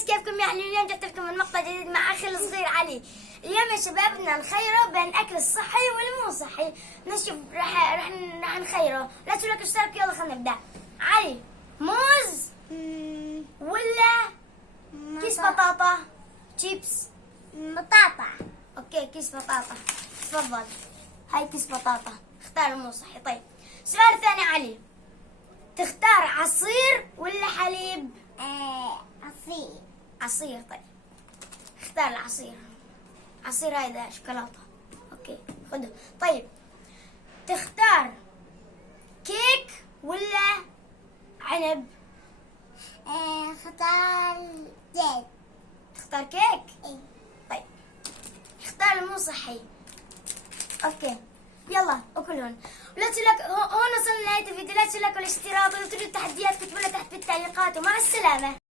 جايز، كيفكم يا اهلي؟ اليوم جبت لكم المقطع جديد مع اخي الصغير علي. اليوم يا شباب بدنا نخيره بين الاكل الصحي والمو صحي. نشوف راح نخيره. لا تنسوا لايك واشتراك. يلا خلينا نبدا. علي، موز ولا كيس بطاطا؟ شيبس بطاطا. اوكي، كيس بطاطا. تفضل، هاي كيس بطاطا. اختار المو صحي. طيب، السؤال الثاني علي، تختار عصير ولا حليب؟ عصير. عصير. طيب، اختار العصير. عصير هيدا شوكولاتة. اوكي، خده. طيب، تختار كيك ولا عنب؟ اختار زيت. تختار كيك؟ ايه. طيب، اختار المو صحي. اوكي، يلا اكلون. ولا تنسوا هون وصلنا لنهاية الفيديو. لا تنسوا الاشتراك، ولا تريدوا تحديات كتبوا لنا تحت بالتعليقات، ومع السلامة.